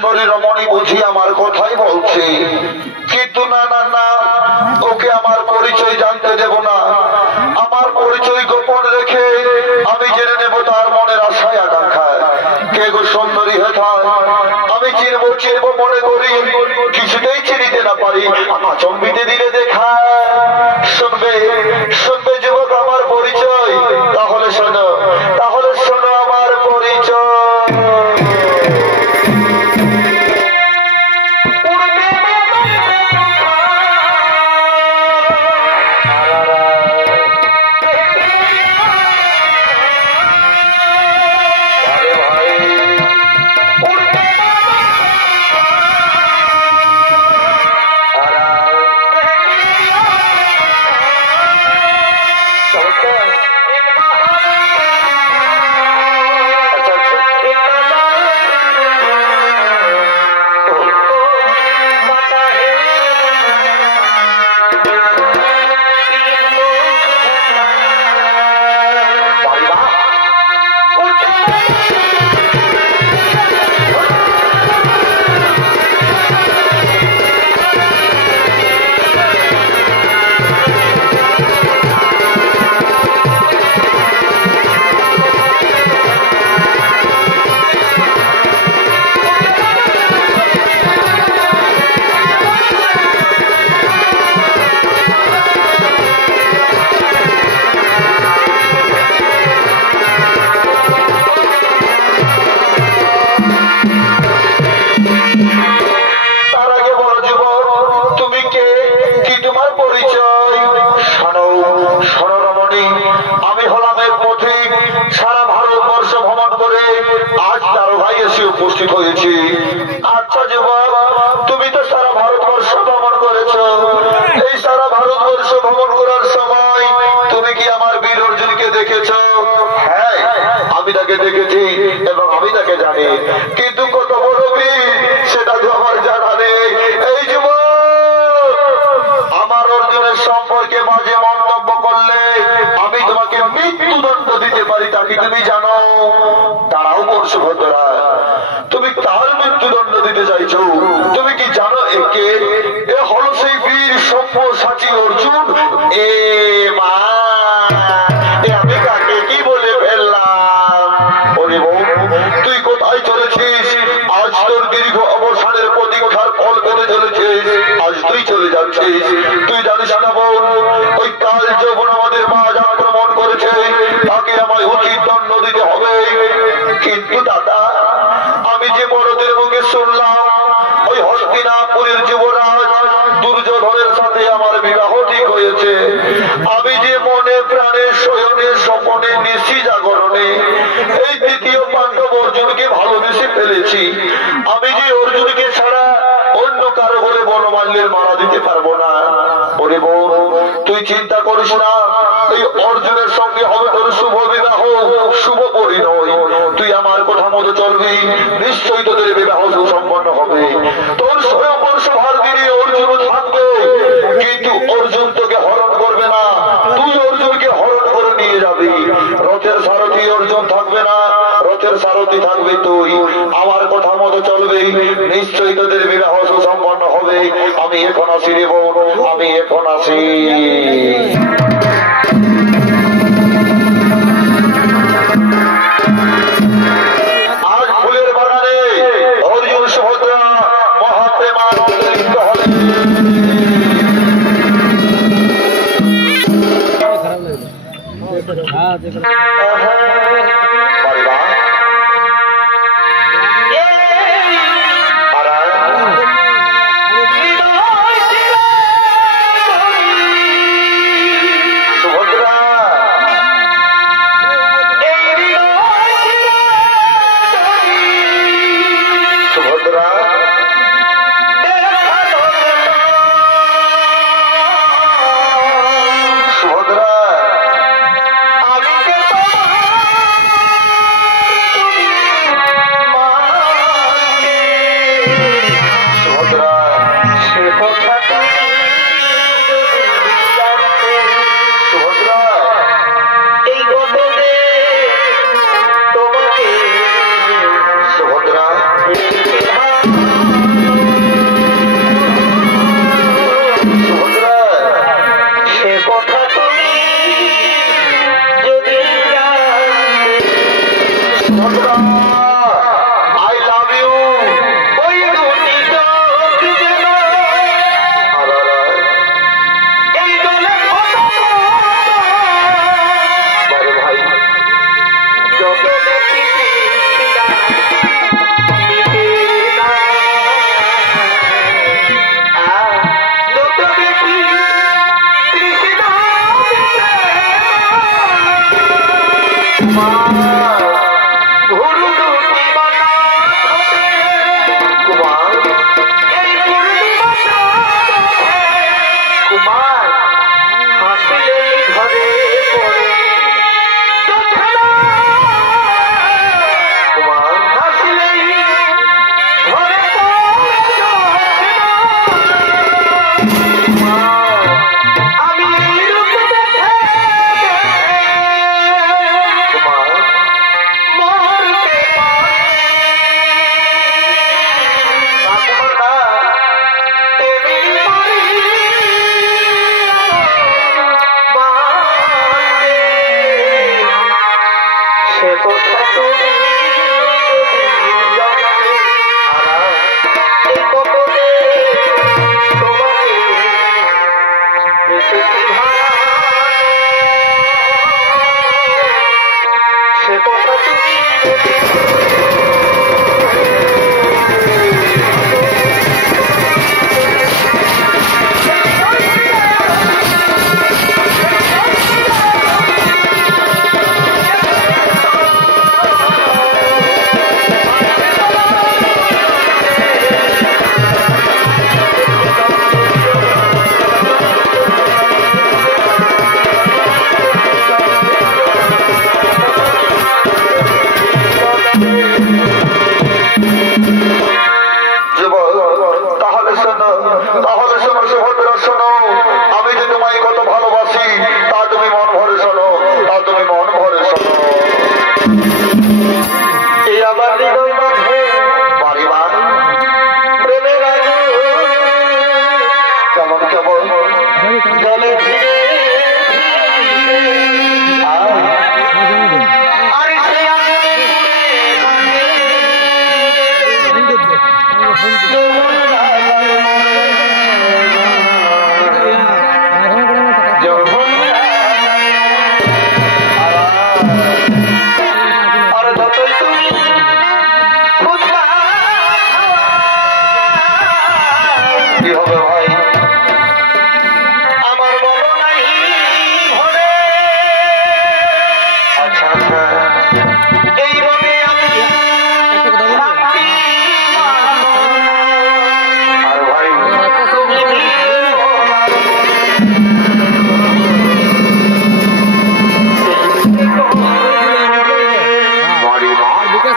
সুন্দরী রমণী বুঝি আমার কথাই বলছে, কিন্তু না না না, ওকে আমার পরিচয় জানতে দেব না। আমার পরিচয় গোপন রেখে আমি জেনে নেব তার মনের আশায় আকাঙ্ক্ষায়। কে গো সুন্দরী হেথা, আমি চিনবো চিনবো মনে করি, কিছুতেই চিনিতে না পারি। আমার চম্বিতে দিলে দেখা শুনবে শুনবে যুবক আমার পরিচয়। তাহলে শোনো, তাহলে শোনো আমার পরিচয়। উপস্থিত হয়েছি। আচ্ছা যুবক, তুমি তো সারা ভারতবর্ষ ভ্রমণ করেছো। এই সারা ভারতবর্ষ ভ্রমণ করার সময় তুমি কি আমার বীর অর্জুনকে দেখেছো? হ্যাঁ, আমি তাকে দেখেছি এবং আমি তাকে জানি, কিন্তু কত বড় বীর সেটা তো আমার জানা নেই। এই যুবক, আমার অর্জুনের সম্পর্কে বাজে মন্তব্য করলে আমি তোমাকে মৃত্যুদণ্ড দিতে পারি, তা কি তুমি জানো? তারাও পরশুভদ্রা, তুমি তার মৃত্যুদণ্ড দিতে চাইছো? তুমি কি জানো একে? এ হলো সেই বীর সব্যসাচী অর্জুন। এ মা, আমি কাকে কি বলে ফেললাম? ওরে বউ, তুই কোথায় চলেছিস? আজ তোর দীর্ঘ অবসানের প্রতীক্ষার ফল পেতে চলেছিস। আজ তুই চলে যাচ্ছিস। তুই জানিস না বোন, ওই কাল যৌবন আমাদের মাঝ আক্রমণ করেছে, তাকে আমায় উচিত দণ্ড দিতে হবে। কিন্তু দাদা, আমি যে বড়দের মুখে শুনলাম ওই হস্তিনাপুরের যুবরাজ দুর্যোধনের সাথে আমার বিবাহ ঠিক হয়েছে। আমি যে মনে প্রাণে শয়নে স্বপনে নিশি জাগরণে এই দ্বিতীয় পাণ্ডব অর্জুনকে ভালোবেসে ফেলেছি। আমি যে অর্জুনকে ছাড়া অন্য কারো বলে বনমাল্যের মারা দিতে পারবো না। ওরে বোন, তুই চিন্তা করিস না, এই অর্জুনের সঙ্গে হবে তোর শুভ বিবাহ, শুভ পরিণয়। তুই আমার কথা মতো চলবি, নিশ্চয়ই তোদের বিবাহ সুসম্পন্ন হবে। তোর স্বয়ংবর্ষ ভারতীয় অর্জুন থাকবে, কিন্তু অর্জুন তোকে হরণ করবে না, তুই অর্জুনকে হরণ করে নিয়ে যাবি। রথের সারথি অর্জুন থাকবে না, রথের সারথি থাকবে তুই। আমার কথা মতো চলবে, নিশ্চয়ই তোদের বিবাহ সুসম্পন্ন হবে। আমি এখন আসি রে বোন, আমি এখন আসি। আজ ফুলের বাগানে অর্জুন সুভদ্রা মহাপ্রেমানন্দে লিপ্ত হলেন। সুভদ্রা কি হবে ভাই আমার বলো নাই ভরে আচ্ছা আচ্ছা এইভাবে আমি আর ভাই বিকাশ